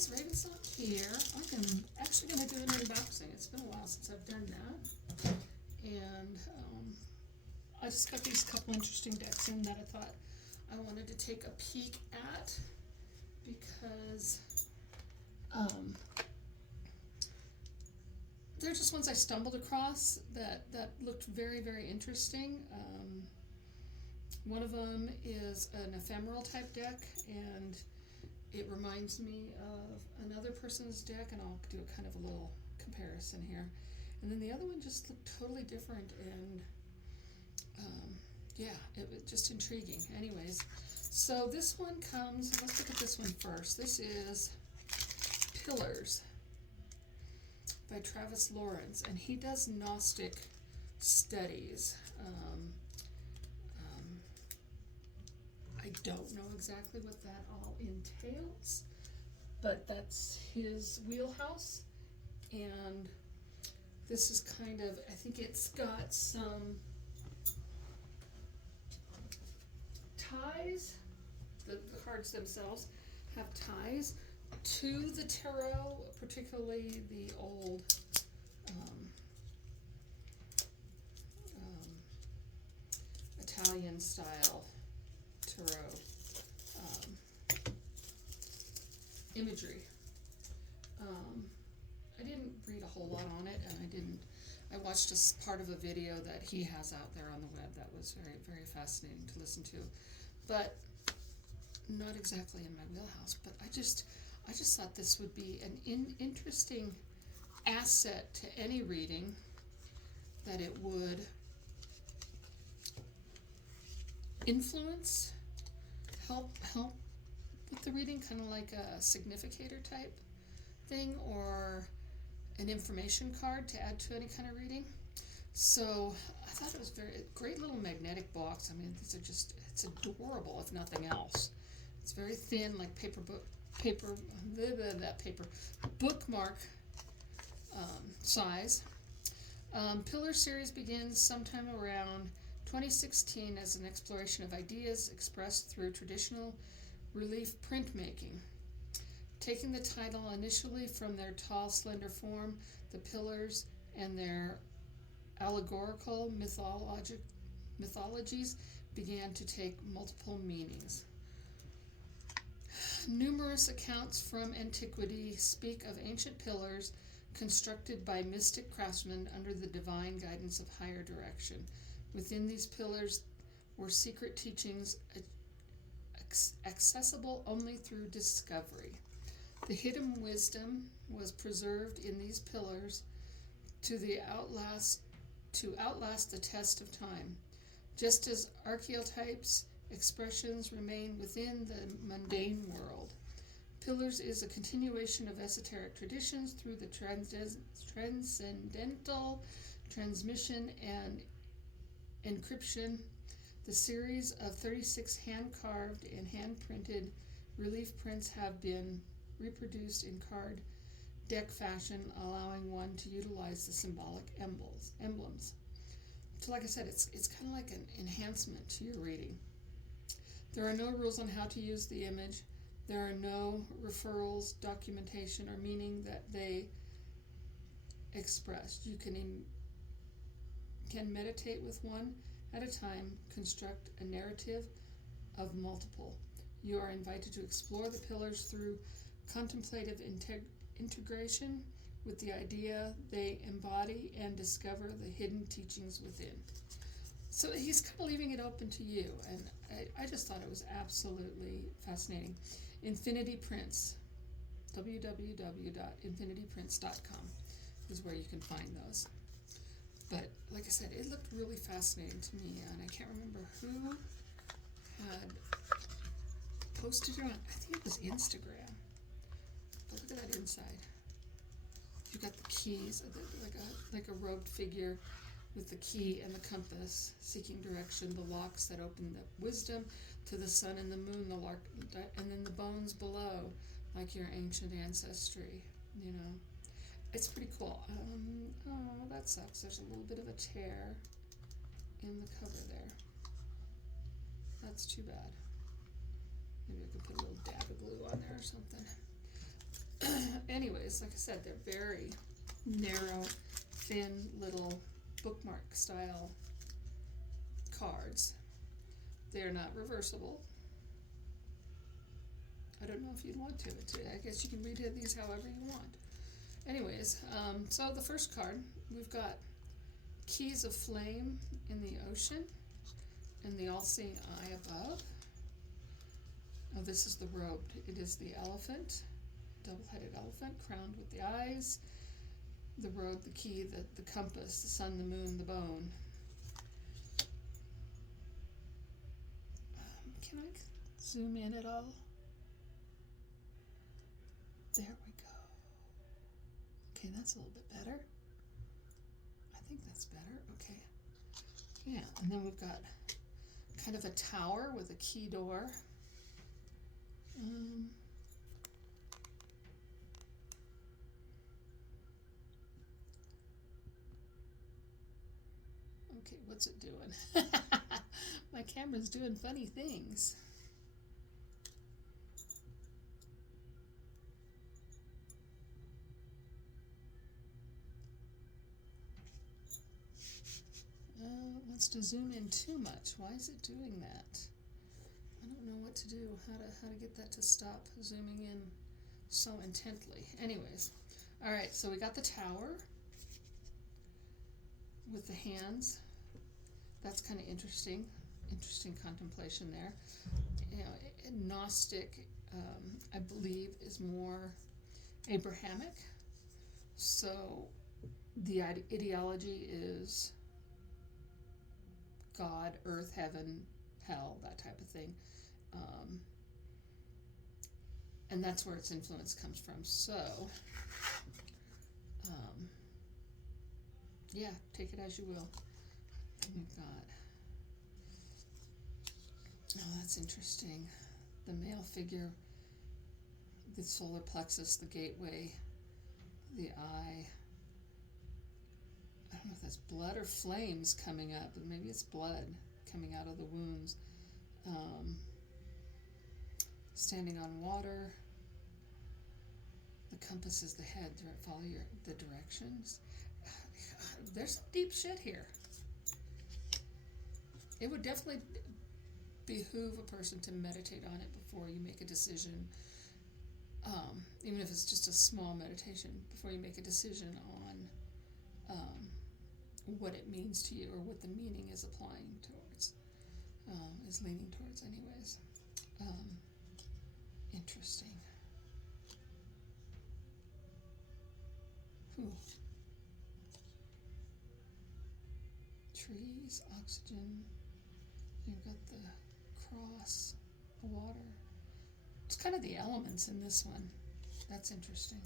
guys, Raven's not here. I'm actually going to do an unboxing. It's been a while since I've done that. And I just got these couple interesting decks in that I thought I wanted to take a peek at because they're just ones I stumbled across that looked very, very interesting. One of them is an ephemeral type deck, and it reminds me of another person's deck, and I'll do a kind of a little comparison here. And then the other one just looked totally different, and yeah, it was just intriguing. Anyways, so this one comes, let's look at this one first. This is Pillars by Travis Lawrence, and he does Gnostic studies. I don't know exactly what that all entails, but that's his wheelhouse. And this is kind of, I think it's got some ties, the cards themselves have ties to the tarot, particularly the old Italian style tarot imagery. I didn't read a whole lot on it, and I watched a part of a video that he has out there on the web that was very, very fascinating to listen to, but not exactly in my wheelhouse. But I just thought this would be an interesting asset to any reading, that it would influence, help with the reading, kind of like a significator type thing, or an information card to add to any kind of reading. So I thought it was a great little magnetic box. I mean, these are just, it's adorable if nothing else. It's very thin, like bookmark size. Pillar series begins sometime around 2016 as an exploration of ideas expressed through traditional relief printmaking. Taking the title initially from their tall, slender form, the pillars and their allegorical mythologies began to take multiple meanings. Numerous accounts from antiquity speak of ancient pillars constructed by mystic craftsmen under the divine guidance of higher direction. Within these pillars were secret teachings accessible only through discovery. The hidden wisdom was preserved in these pillars to outlast the test of time. Just as archetypes expressions remain within the mundane world, Pillars is a continuation of esoteric traditions through the transcendental transmission and encryption. The series of 36 hand-carved and hand-printed relief prints have been reproduced in card deck fashion, allowing one to utilize the symbolic emblems. So like I said, it's kind of like an enhancement to your reading. There are no rules on how to use the image. There are no referrals, documentation, or meaning that they express. You can meditate with one at a time, construct a narrative of multiple. You are invited to explore the pillars through contemplative integration with the idea they embody and discover the hidden teachings within. So he's kind of leaving it open to you, and I just thought it was absolutely fascinating. Infinity Prints, www.infinityprints.com is where you can find those. But like I said, it looked really fascinating to me, and I can't remember who had posted it on. I think it was Instagram. But look at that inside. You got the keys, like a robed figure with the key and the compass, seeking direction, the locks that open the wisdom to the sun and the moon, the lark, and then the bones below, like your ancient ancestry, you know. It's pretty cool. Oh, that sucks. There's a little bit of a tear in the cover there. That's too bad. Maybe I could put a little dab of glue on there or something. anyways, like I said, they're very narrow, thin little bookmark style cards. They're not reversible. I don't know if you'd want to. I guess you can read these however you want. Anyways, so the first card, we've got Keys of Flame in the Ocean and the All-Seeing Eye above. Oh, this is the robed. It is the elephant, double-headed elephant, crowned with the eyes. The robe, the key, the compass, the sun, the moon, the bone. Can I zoom in at all? There we go. Okay, that's a little bit better. I think that's better. Okay. Yeah, and then we've got kind of a tower with a key door. Okay, what's it doing? My camera's doing funny things. It wants to zoom in too much. Why is it doing that? I don't know what to do, how to get that to stop zooming in so intently. Anyways, all right, so we got the tower with the hands. That's kind of interesting contemplation there. You know, Gnostic, I believe, is more Abrahamic. So the ideology is God, earth, heaven, hell, that type of thing. And that's where its influence comes from. So, yeah, take it as you will. We've got, oh, that's interesting. The male figure, the solar plexus, the gateway, the eye. I don't know if that's blood or flames coming up, but maybe it's blood coming out of the wounds. Standing on water. The compass is the head. Follow the directions. There's some deep shit here. It would definitely behoove a person to meditate on it before you make a decision. Even if it's just a small meditation, before you make a decision on what it means to you or what the meaning is applying towards, is leaning towards anyways. Interesting. Trees, oxygen, you've got the cross, the water. It's kind of the elements in this one. That's interesting.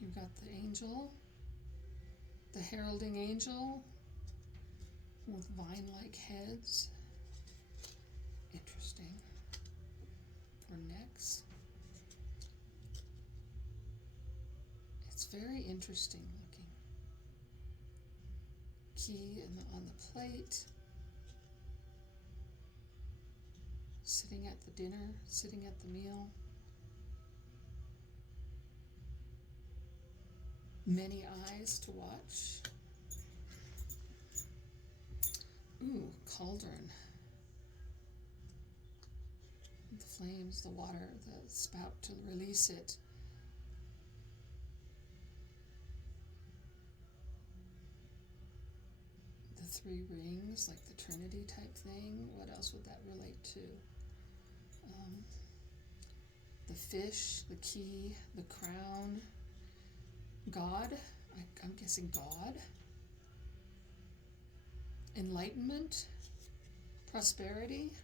You've got the angel, the heralding angel with vine-like heads. Interesting. For necks. It's very interesting looking. Key on the plate. Sitting at the dinner, sitting at the meal. Many eyes to watch. Ooh, cauldron. The flames, the water, the spout to release it. The three rings, like the Trinity type thing. What else would that relate to? The fish, the key, the crown. God, I'm guessing God. Enlightenment, prosperity.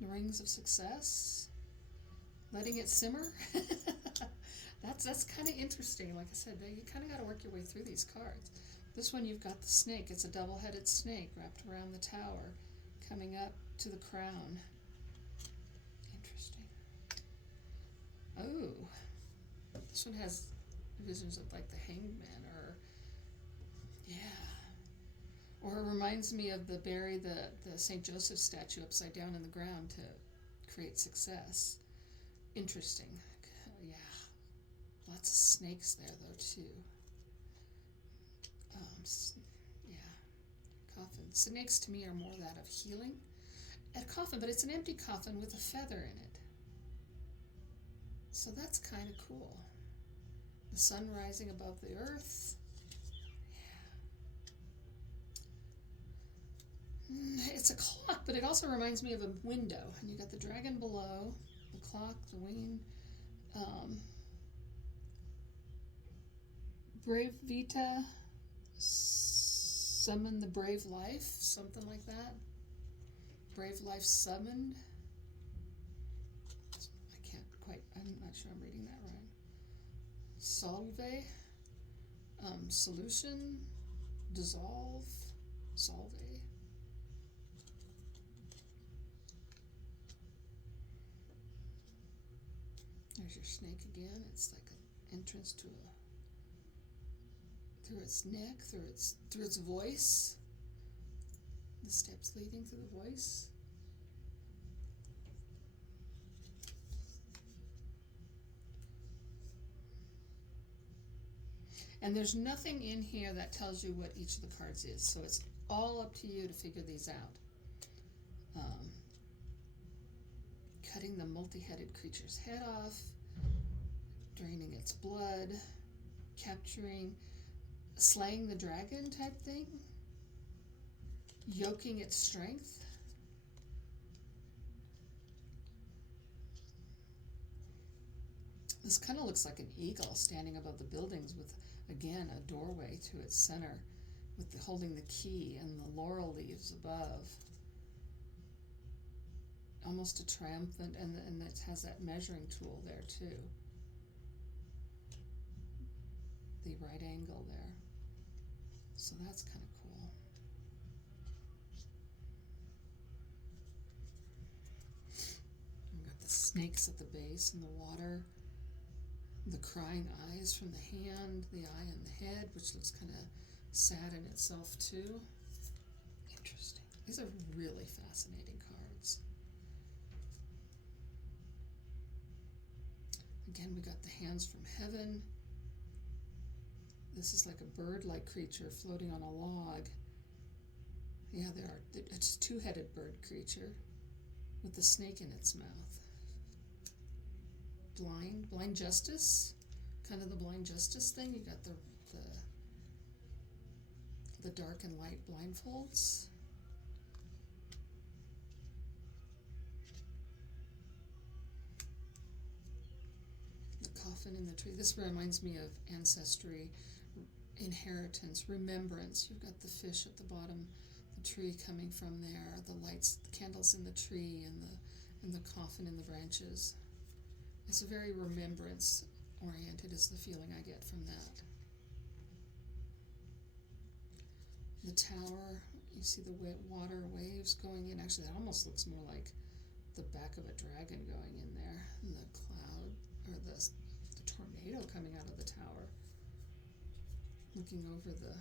The rings of success, letting it simmer. That's kind of interesting. Like I said, you kind of got to work your way through these cards. This one, you've got the snake. It's a double-headed snake wrapped around the tower, coming up to the crown. Interesting. Oh, this one has visions of like the hanged man, or it reminds me of bury the St. Joseph statue upside down in the ground to create success. Interesting. Yeah. Lots of snakes there, though, too. Yeah. Coffin. Snakes, to me, are more that of healing. A coffin, but it's an empty coffin with a feather in it. So that's kind of cool. The sun rising above the earth. Yeah. It's a clock, but it also reminds me of a window. And you got the dragon below, the clock, the wing. Brave Vita, summon the brave life, something like that. Brave life summoned. I can't quite, I'm not sure I'm reading that right. Solve, solution, dissolve, solve. There's your snake again. It's like an entrance to through its neck, through its voice. The steps leading through the voice. And there's nothing in here that tells you what each of the cards is, so it's all up to you to figure these out. Cutting the multi-headed creature's head off, draining its blood, capturing, slaying the dragon type thing, yoking its strength. This kind of looks like an eagle standing above the buildings with, again, a doorway to its center with holding the key and the laurel leaves above. Almost a triumphant, and it has that measuring tool there too. The right angle there. So that's kind of cool. We've got the snakes at the base and the water. The crying eyes from the hand, the eye and the head, which looks kind of sad in itself too. Interesting. These are really fascinating cards. Again, we got the hands from heaven. This is like a bird-like creature floating on a log. Yeah, it's a two-headed bird creature with the snake in its mouth. Blind justice, kind of the blind justice thing. You got the dark and light blindfolds. The coffin in the tree. This reminds me of ancestry, inheritance, remembrance. You've got the fish at the bottom, the tree coming from there, the lights, the candles in the tree, and the coffin in the branches. It's a very remembrance oriented is the feeling I get from that. The tower, you see the water waves going in. Actually, that almost looks more like the back of a dragon going in there. And the cloud, or the tornado coming out of the tower. Looking over the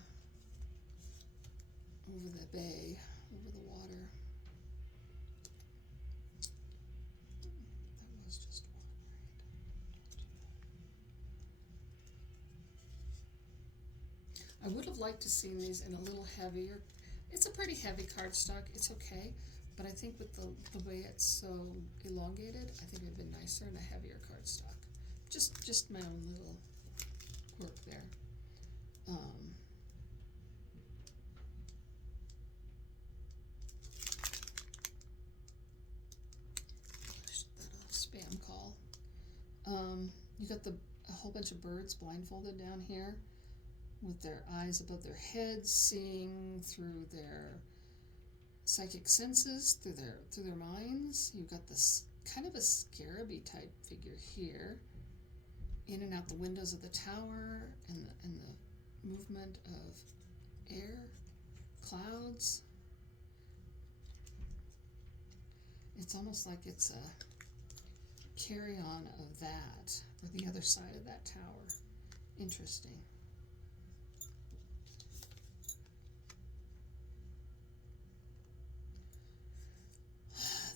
bay, over the water. That was just water, right? I would have liked to see these in a little heavier. It's a pretty heavy cardstock. It's okay, but I think with the way it's so elongated, I think it would have been nicer in a heavier cardstock. Just my own little quirk there. Shut that off. Spam call. You got a whole bunch of birds blindfolded down here with their eyes above their heads, seeing through their psychic senses, through their minds. You've got this kind of a scarabee type figure here, in and out the windows of the tower, and the movement of air, clouds. It's almost like it's a carry-on of that, or the other side of that tower. Interesting.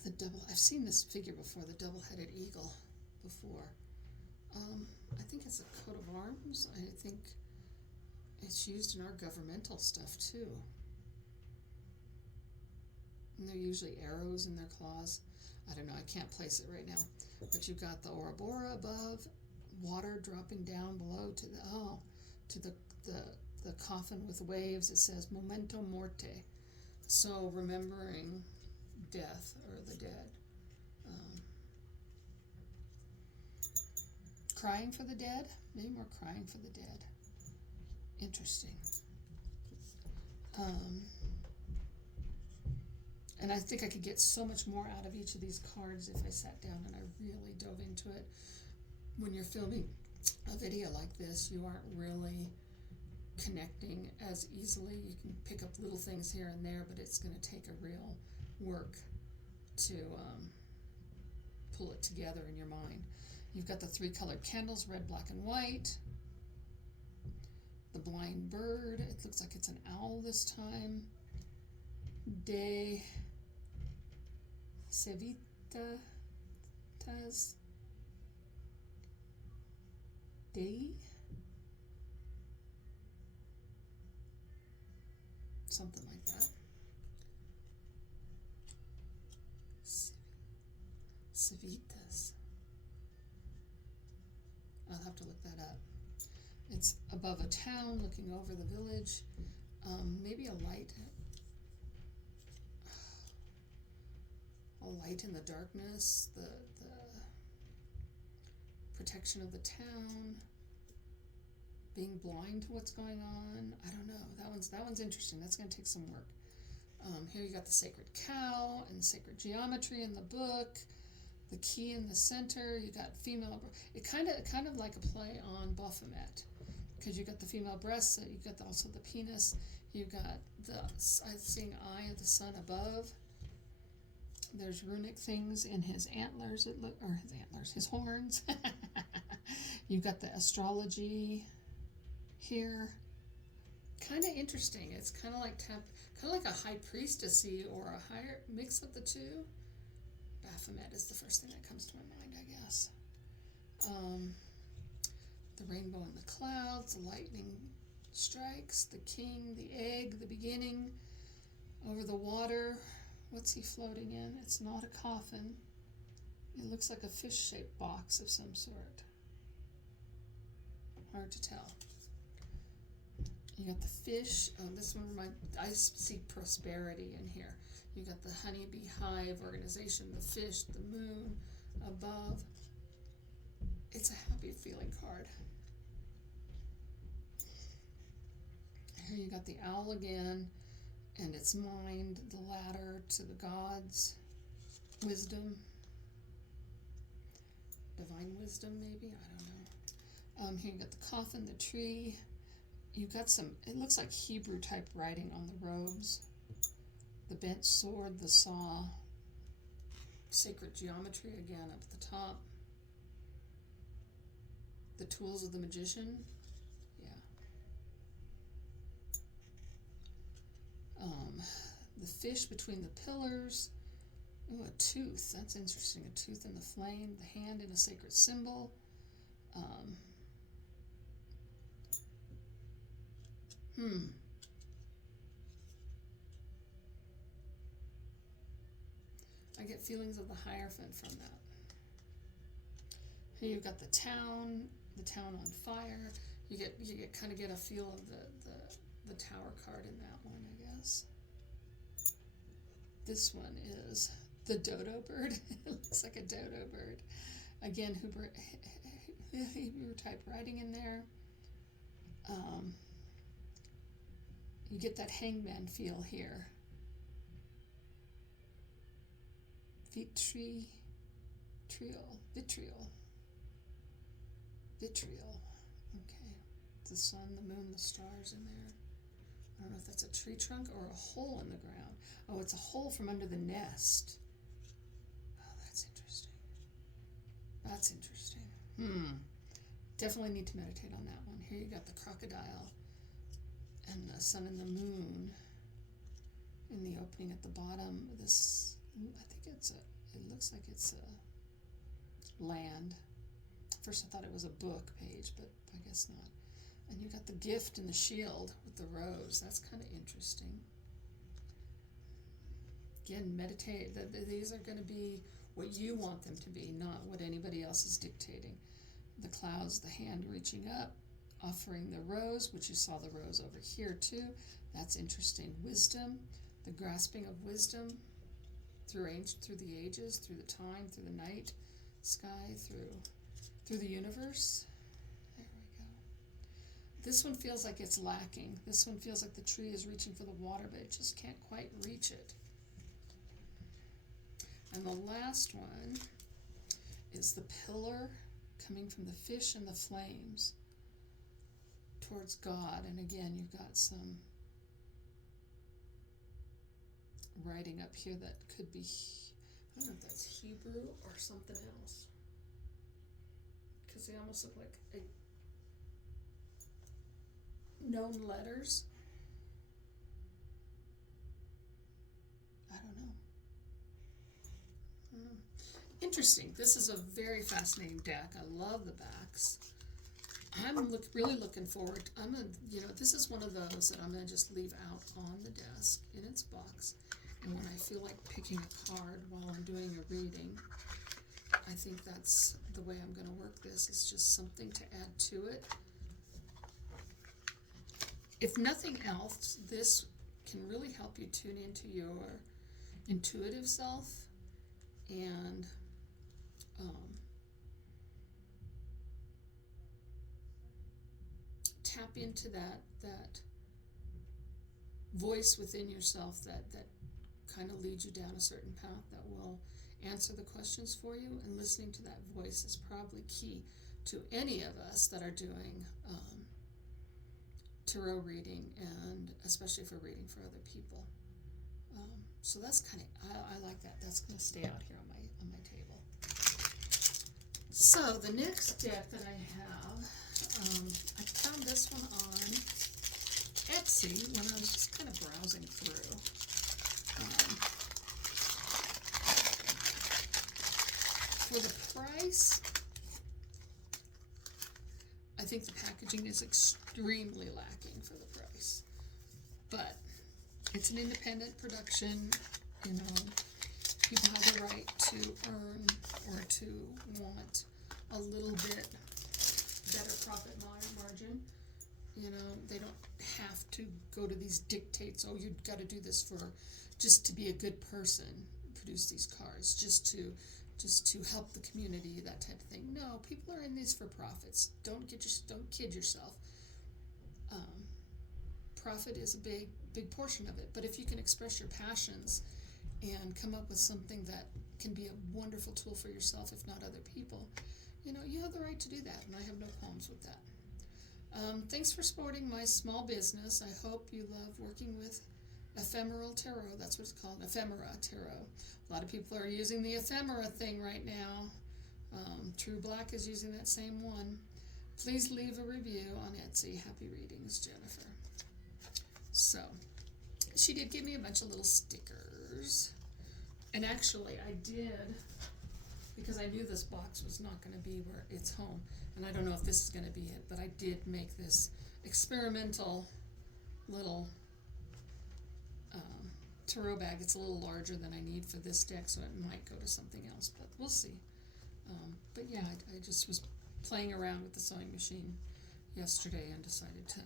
I've seen this figure before, the double-headed eagle before. I think it's a coat of arms. I think it's used in our governmental stuff too. And they're usually arrows in their claws. I don't know, I can't place it right now. But you've got the Ouroboros above, water dropping down below to the coffin with waves. It says Memento Morte. So remembering death or the dead. Crying for the dead? Maybe more crying for the dead. Interesting. And I think I could get so much more out of each of these cards if I sat down and I really dove into it. When you're filming a video like this, you aren't really connecting as easily. You can pick up little things here and there, but it's going to take a real work to pull it together in your mind. You've got the 3 colored candles, red, black, and white. The blind bird, it looks like it's an owl this time. De Cevitas Dei? Something like that. Civitas. I'll have to look that up. It's above a town looking over the village. Maybe a light in the darkness, the protection of the town, being blind to what's going on. I don't know. That one's interesting. That's going to take some work. Here you got the sacred cow and sacred geometry in the book. The key in the center. You got female. It kind of like a play on Baphomet, because you got the female breast. You got also the penis. You got the seeing eye of the sun above. There's runic things in his antlers. His horns. You've got the astrology here. Kind of interesting. It's kind of like a high priestessy or a higher mix of the two. Baphomet is the first thing that comes to my mind, I guess. The rainbow in the clouds, the lightning strikes, the king, the egg, the beginning, over the water. What's he floating in? It's not a coffin. It looks like a fish-shaped box of some sort. Hard to tell. You got the fish. Oh, this one I see prosperity in here. You got the honeybee hive organization, the fish, the moon above. It's a happy feeling card. Here you got the owl again, and its mind, the ladder to the gods, wisdom, divine wisdom maybe, I don't know. Here you got the coffin, the tree. You got it looks like Hebrew type writing on the robes. The bent sword, the saw, sacred geometry again up at the top. The tools of the magician, yeah. The fish between the pillars. Ooh, a tooth, that's interesting. A tooth in the flame, the hand in a sacred symbol. I get feelings of the Hierophant from that. Here you've got the town on fire. You kind of get a feel of the tower card in that one, I guess. This one is the dodo bird. It looks like a dodo bird. Again, Hebrew type writing in there. You get that hangman feel here. Vitriol. Okay. The sun, the moon, the stars in there. I don't know if that's a tree trunk or a hole in the ground. Oh, it's a hole from under the nest. Oh, that's interesting. Definitely need to meditate on that one. Here you got the crocodile and the sun and the moon in the opening at the bottom. This, I think it's looks like it's land. First I thought it was a book page, but I guess not. And you got the gift and the shield with the rose. That's kind of interesting. Again, meditate. These are going to be what you want them to be, not what anybody else is dictating. The clouds, the hand reaching up, offering the rose, which you saw the rose over here too. That's interesting. Wisdom, the grasping of wisdom through the ages, through the time, through the night sky, through the universe. There we go. This one feels like it's lacking. This one feels like the tree is reaching for the water, but it just can't quite reach it. And the last one is the pillar coming from the fish and the flames towards God. And again, you've got some writing up here that could be, I don't know if that's Hebrew or something else, because they almost look like known letters. I don't know. Interesting. This is a very fascinating deck. I love the backs. I'm really looking forward. This is one of those that I'm gonna just leave out on the desk in its box. And when I feel like picking a card while I'm doing a reading, I think that's the way I'm gonna work this. Is just something to add to it. If nothing else, this can really help you tune into your intuitive self and tap into that voice within yourself that kind of leads you down a certain path that will answer the questions for you. And listening to that voice is probably key to any of us that are doing tarot reading, and especially for reading for other people. So that's kind of, I like that. That's going to stay out here on my table. So the next deck that I have, I found this one on Etsy when I was just kind of browsing through. For the price, I think the packaging is extremely lacking for the price. But it's an independent production, people have the right to earn or to want a little bit better profit margin. They don't have to go to these dictates, oh, you've got to do this just to be a good person, produce these cards, just to help the community, that type of thing. No, people are in these for profits. Don't kid yourself. Profit is a big portion of it, but if you can express your passions and come up with something that can be a wonderful tool for yourself, if not other people, you have the right to do that, and I have no qualms with that. Thanks for supporting my small business. I hope you love working with ephemeral tarot. That's what it's called, Ephemera tarot. A lot of people are using the ephemera thing right now. True Black is using that same one. Please leave a review on Etsy. Happy readings, Jennifer. So, she did give me a bunch of little stickers. And actually, I did, because I knew this box was not going to be where it's home. And I don't know if this is going to be it, but I did make this experimental little tarot bag. It's a little larger than I need for this deck, so it might go to something else, but we'll see. But yeah, I just was playing around with the sewing machine yesterday and decided to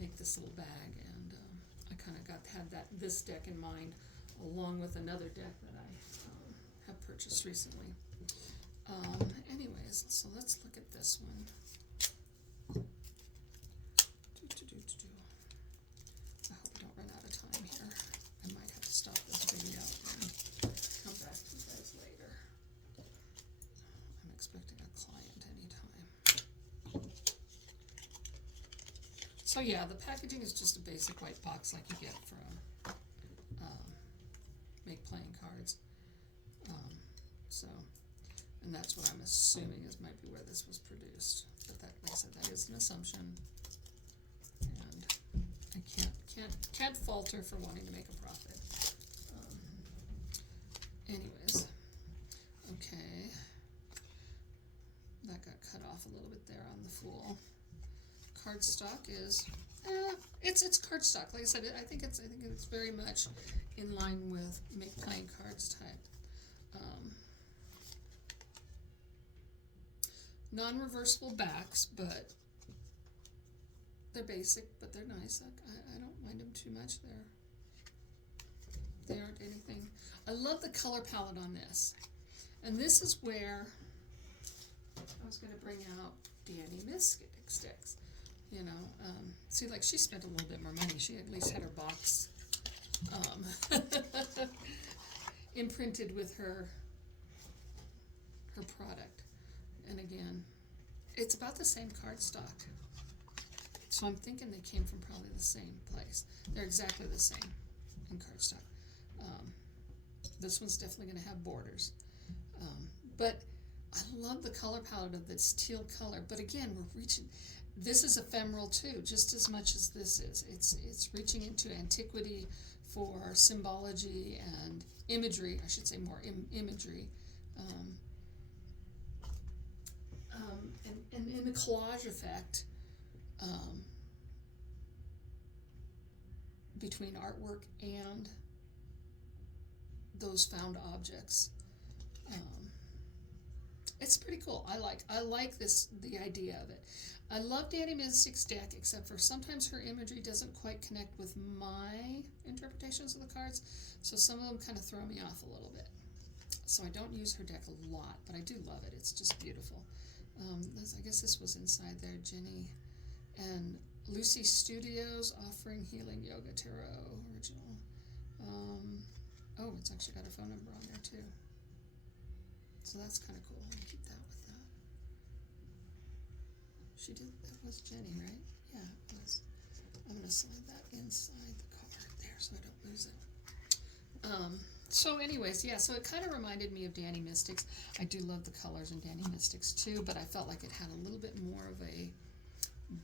make this little bag, and I kind of had this deck in mind along with another deck that I have purchased recently. Anyways, so let's look at this one. I hope we don't run out of time here. I might have to stop this video and come back to you guys later. I'm expecting a client anytime. So yeah, the packaging is just a basic white box like you get from Make Playing Cards. And that's what I'm assuming might be where this was produced. But that, like I said, that is an assumption. And I can't falter for wanting to make a profit. off a little bit there on the Fool. Cardstock is, it's cardstock. Like I said, I think it's very much in line with make playing cards type. Non-reversible backs, but they're basic, but they're nice. I don't mind them too much. They aren't anything. I love the color palette on this. And this is where I was going to bring out Danny Mystic sticks. You know, see, like she spent a little bit more money. She at least had her box imprinted with her product. And again, it's about the same cardstock. So I'm thinking they came from probably the same place. They're exactly the same in cardstock. This one's definitely going to have borders. But I love the color palette of this teal color. But again, we're reaching, this is ephemeral too, just as much as this is. It's reaching into antiquity for symbology and imagery, I should say more imagery. And in the collage effect, between artwork and those found objects. It's pretty cool. I like this, the idea of it. I love Danny Mystic's deck, except for sometimes her imagery doesn't quite connect with my interpretations of the cards, so some of them kind of throw me off a little bit. So I don't use her deck a lot, but I do love it. It's just beautiful. I guess this was inside there, Jenny and Lucy Studios offering Healing Yoga Tarot original. Oh, it's actually got a phone number on there too. So that's kind of cool. I'll keep that with that. She did, that was Jenny, right? Yeah, it was. I'm going to slide that inside the card there so I don't lose it. So anyways, yeah, so it kind of reminded me of Danny Mystics. I do love the colors in Danny Mystics too, but I felt like it had a little bit more of a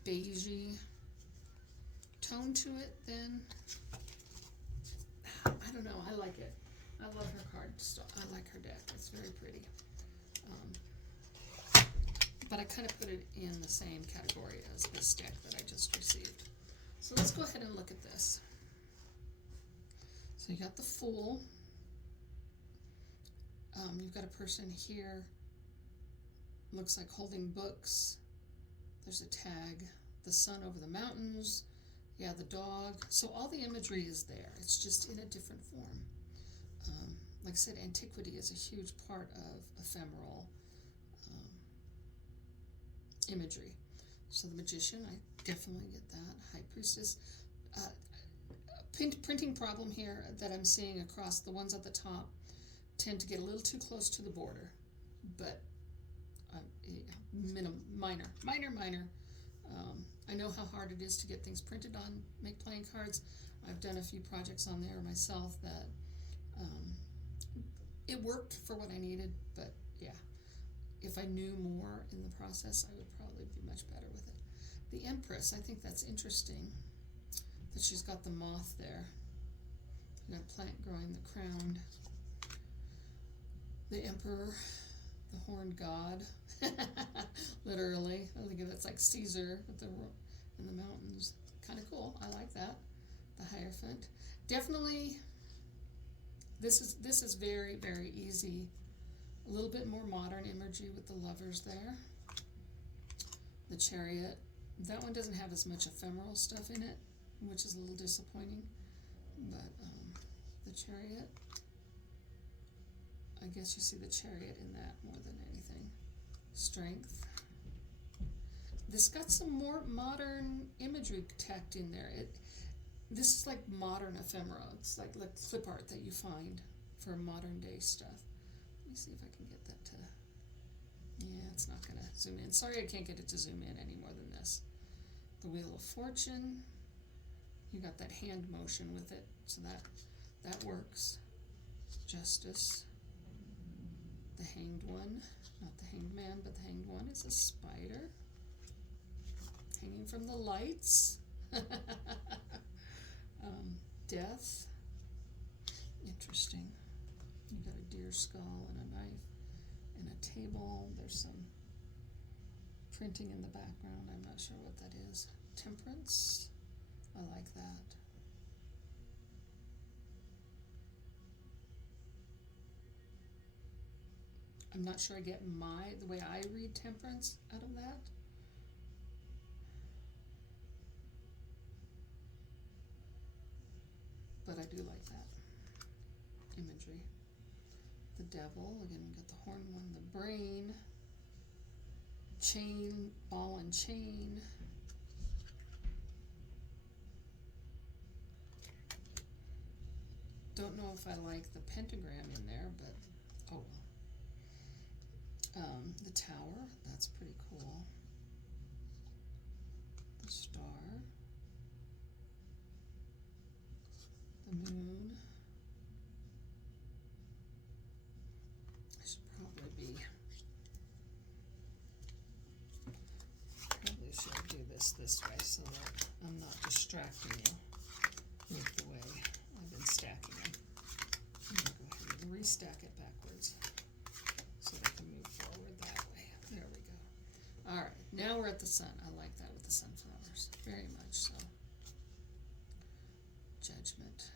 beigey tone to it than, I don't know, I like it. I love her card. I like her deck. It's very pretty. But I kind of put it in the same category as this deck that I just received. So let's go ahead and look at this. So you got the Fool. You've got a person here, looks like holding books. There's a tag, the sun over the mountains, yeah, the dog. So all the imagery is there. It's just in a different form. Like I said, antiquity is a huge part of ephemeral imagery. So the Magician, I definitely get that. High Priestess. Printing problem here that I'm seeing across the ones at the top tend to get a little too close to the border, but minor. I know how hard it is to get things printed on Make Playing Cards. I've done a few projects on there myself that it worked for what I needed, but yeah, if I knew more in the process, I would probably be much better with it. The Empress, I think that's interesting that she's got the moth there. You got a plant growing the crown. The Emperor, the horned god, literally. I think that's like Caesar in the mountains. Kind of cool. I like that. The Hierophant. Definitely, this is very, very easy. A little bit more modern imagery with the lovers there. The Chariot. That one doesn't have as much ephemeral stuff in it, which is a little disappointing. But the Chariot. I guess you see the Chariot in that more than anything. Strength. This got some more modern imagery tacked in there. This is like modern ephemera. It's like clip art that you find for modern day stuff. Let me see if I can get that to, yeah, it's not going to zoom in. Sorry I can't get it to zoom in any more than this. The Wheel of Fortune. You got that hand motion with it, so that works. Justice. The Hanged One, not the Hanged Man, but the Hanged One is a spider hanging from the lights. Death, interesting. You got a deer skull and a knife and a table. There's some printing in the background. I'm not sure what that is. Temperance. I like that. I'm not sure I get the way I read temperance out of that. But I do like that imagery. The devil, again we got the horn one, the brain, chain, ball and chain. Don't know if I like the pentagram in there, but oh well. The tower, that's pretty cool. The star. The moon. I should probably do this way so that I'm not distracting you with the way I've been stacking them. I'm going to go ahead and restack it backwards so they can move forward that way. There we go. Alright, now we're at the sun. I like that with the sunflowers. Very much so. Judgment.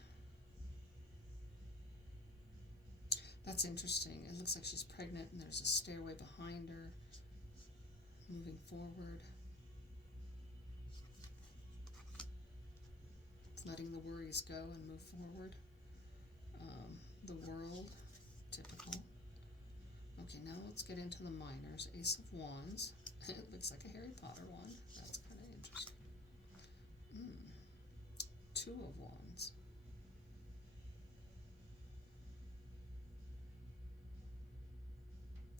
That's interesting. It looks like she's pregnant and there's a stairway behind her. Moving forward. Letting the worries go and move forward. The world. Typical. Okay, now let's get into the minors. Ace of Wands. It looks like a Harry Potter one. That's kind of interesting. Two of Wands.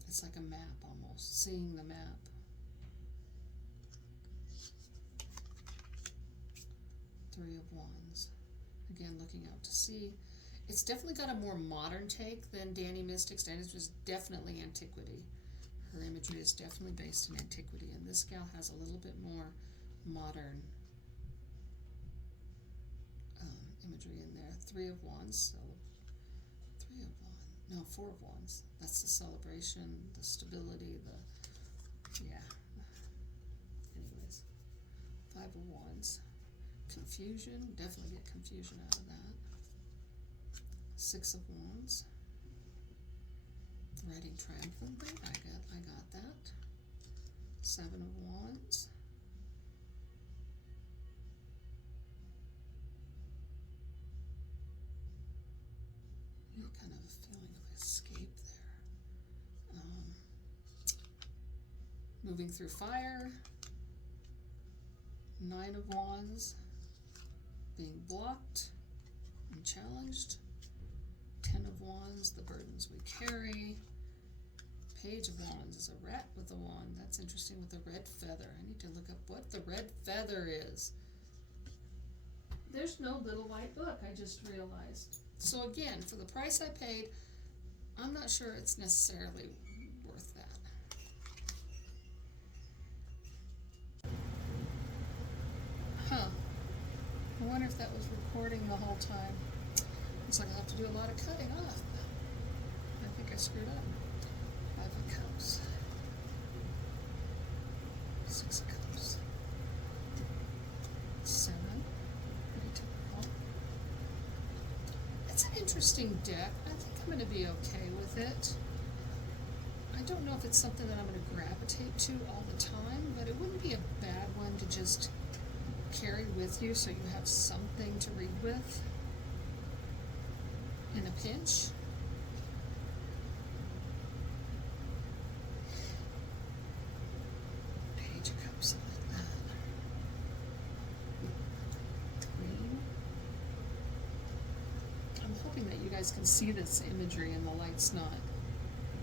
It's like a map almost, seeing the map. Three of Wands. Again, looking out to sea. It's definitely got a more modern take than Danny Mystic's. Danny's was definitely antiquity. Her imagery is definitely based in antiquity, and this gal has a little bit more modern imagery in there. Three of Wands. So Four of Wands. That's the celebration, the stability, yeah. Anyways, Five of Wands. Confusion, definitely get confusion out of that. Six of Wands. Writing triumphantly, I got that. Seven of Wands. Kind of a feeling of escape there. Moving through fire. Nine of Wands. Being blocked and challenged. Ten of Wands, the burdens we carry. Page of Wands is a rat with a wand. That's interesting with the red feather. I need to look up what the red feather is. There's no little white book, I just realized. So again, for the price I paid, I'm not sure it's necessarily worth that. Huh. I wonder if that was recording the whole time. Looks like I'll have to do a lot of cutting off. I think I screwed up. Five of Cups. Six of Cups. Seven. Pretty typical. It's an interesting deck. I think I'm going to be okay with it. I don't know if it's something that I'm going to gravitate to all the time, but it wouldn't be a bad one to just carry with you so you have something to read with in a pinch. Page of Cups, I like that. Green. I'm hoping that you guys can see this imagery and the light's not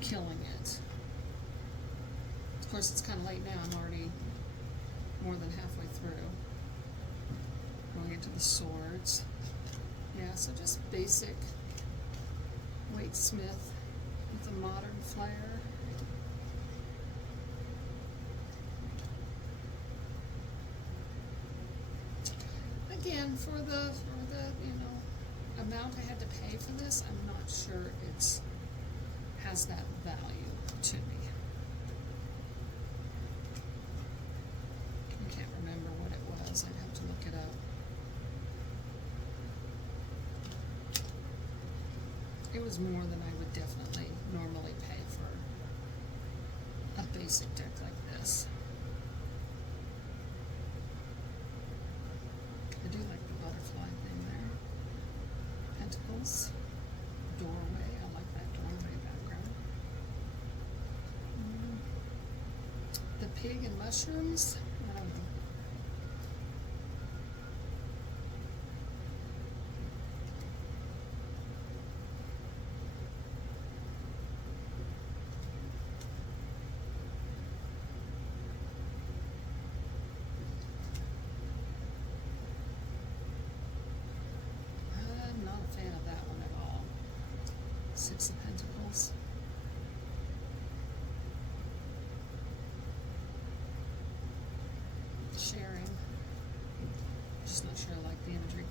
killing it. Of course, it's kind of late now. I'm already more than halfway through. Going into the swords. Yeah, so just basic Waite Smith with a modern flair. Again, for the amount I had to pay for this, I'm not sure it's has that value to me. was more than I would definitely normally pay for a basic deck like this. I do like the butterfly thing there. Pentacles. Doorway. I like that doorway background. The pig and mushrooms. I don't know. I'm not a fan of that one at all. Six of Pentacles. Sharing. Just not sure I like the imagery.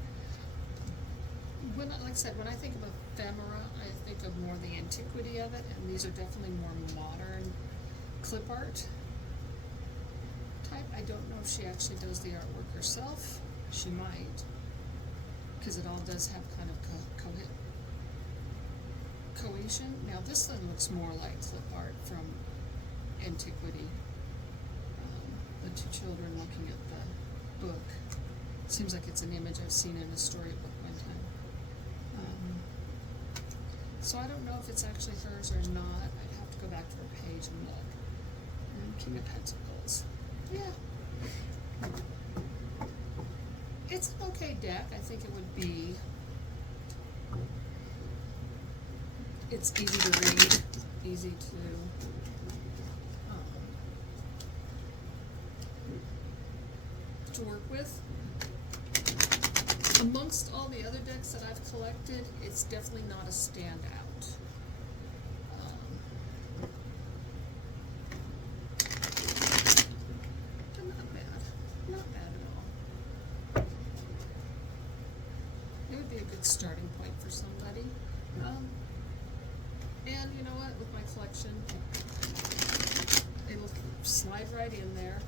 Like I said, when I think of ephemera, I think of more the antiquity of it, and these are definitely more modern clip art type. I don't know if she actually does the artwork herself. She might, because it all does have kind of cohesion. Now this one looks more like clip art from antiquity. The two children looking at the book. Seems like it's an image I've seen in a storybook one time. So I don't know if it's actually hers or not. I'd have to go back to her page and look. And King of Pentacles. Yeah. It's an okay deck. I think it would be... It's easy to read, easy to work with. Amongst all the other decks that I've collected, it's definitely not a standout. But not bad. Not bad at all. It would be a good starting point for somebody. And you know what, with my collection, it'll slide right in there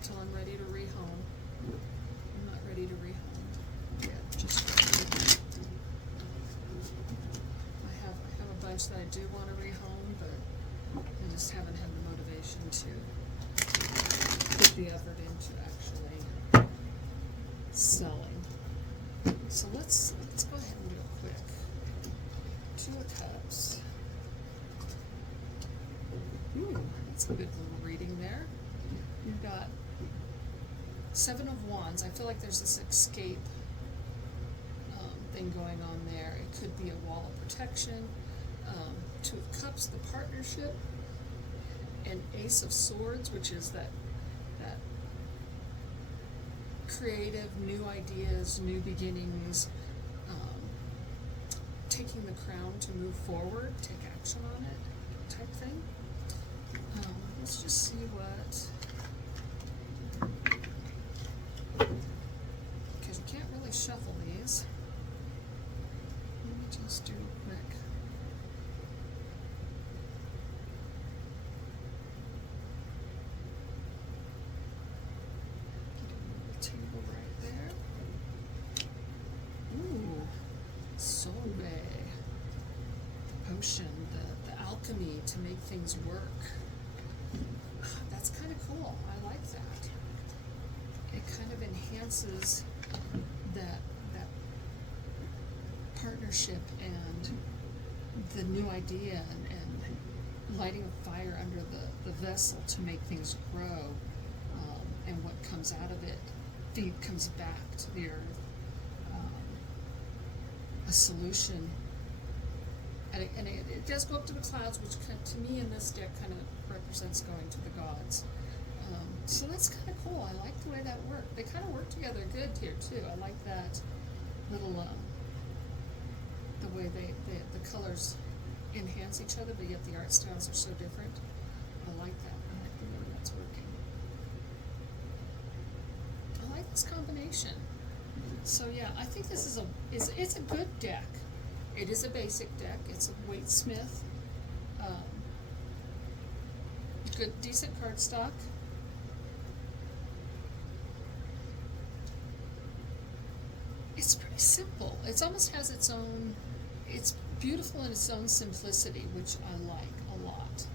until I'm ready to rehome. I'm not ready to rehome yet, just I have a bunch that I do want to rehome, but I just haven't had the motivation to put the effort into actually selling. So let's go ahead and do a quick Two of Cups. Ooh, that's a good little reading there. You've got Seven of Wands. I feel like there's this escape thing going on there. It could be a wall of protection. Two of Cups, the partnership. And Ace of Swords, which is that creative, new ideas, new beginnings, taking the crown to move forward, take action on it, type thing. Let's just see what, because you can't really shuffle these. Let me just do a quick. Table right there. Ooh, Soul Bay. Potion, the alchemy to make things work. That's kind of cool. I like that. It kind of enhances that partnership and the new idea and lighting a fire under the vessel to make things grow, and what comes out of it comes back to the earth. A solution. And it does go up to the clouds, which to me in this deck kind of represents going to the gods. So that's kind of cool. I like the way that worked. They kind of work together good here too. I like that little, the way the colors enhance each other, but yet the art styles are so different. I like that. I like the way that's working. I like this combination. So yeah, I think this is it's a good deck. It is a basic deck. It's a Waite-Smith. Good, decent cardstock. It's pretty simple. It almost has its own it's beautiful in its own simplicity, which I like a lot.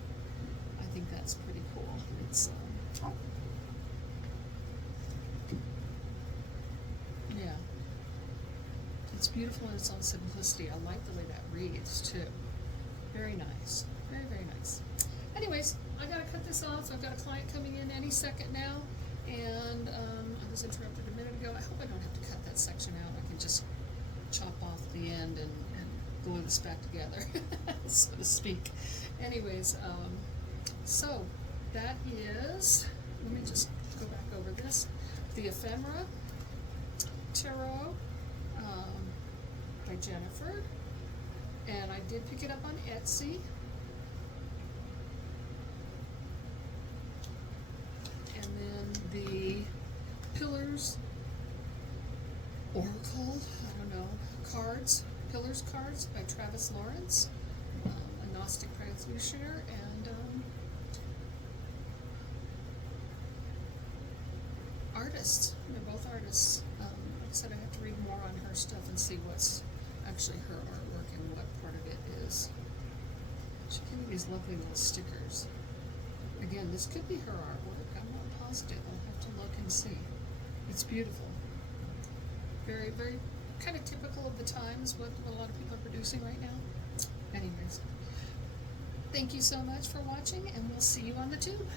I think that's pretty cool. It's yeah, it's beautiful in its own simplicity. I like the way that reads too. Very nice, very, very nice. Anyways, I gotta cut this off. I've got a client coming in any second now, and I was interrupted a minute ago. I hope I don't have to cut that section out. I can just chop off the end and glue this back together, so to speak. Anyways, so that is, let me just go back over this. The Ephemera Tarot by Jennifer, and I did pick it up on Etsy. And then the Pillars Oracle, I don't know, cards, Pillars cards by Travis Lawrence, a Gnostic practitioner, and artists. They're both artists. Like I said, I have to read more on her stuff and see what's actually her artwork and what part of it is. She gave me these lovely little stickers. Again, this could be her artwork. I'm not positive. I'll have to look and see. It's beautiful. Very, very kind of typical of the times, what a lot of people are producing right now. Anyways, thank you so much for watching, and we'll see you on the tube.